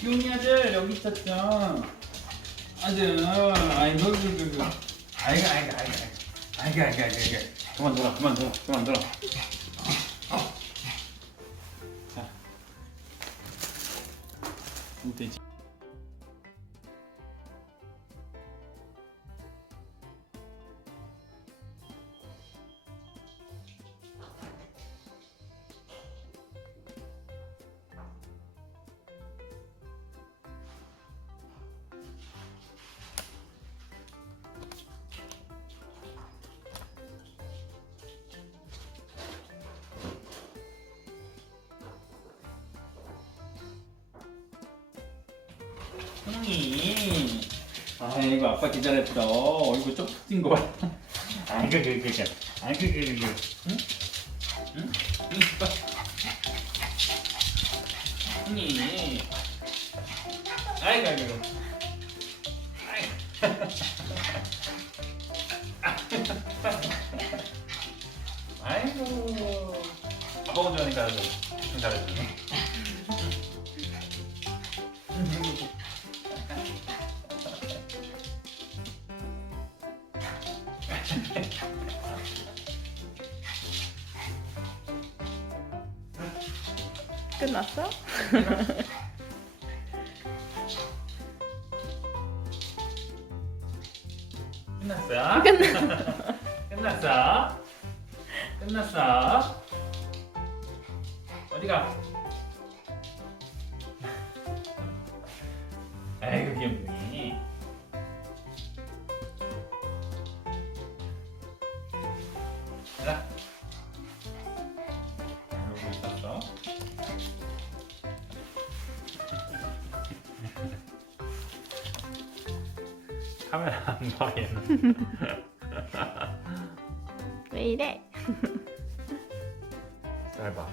귀요미 아들 여기 있었죠. 아들, 아이고, 아이고. 그만 놀아. 자, 돼지. 형이. 아이고 아빠 기다렸어. 얼굴 쪽 뛴 거 봐. 아이고 응? 응? 형이. 아이고. 아이고. 아빠 먼저 하니까 좀 잘해주네. 끝났어? 끝났어? 끝났어? 어디가? 아이고 귀엽네. 자, 이러고 있었어. 카메라 안 봐, 얘는. 왜 이래? 잘 봐.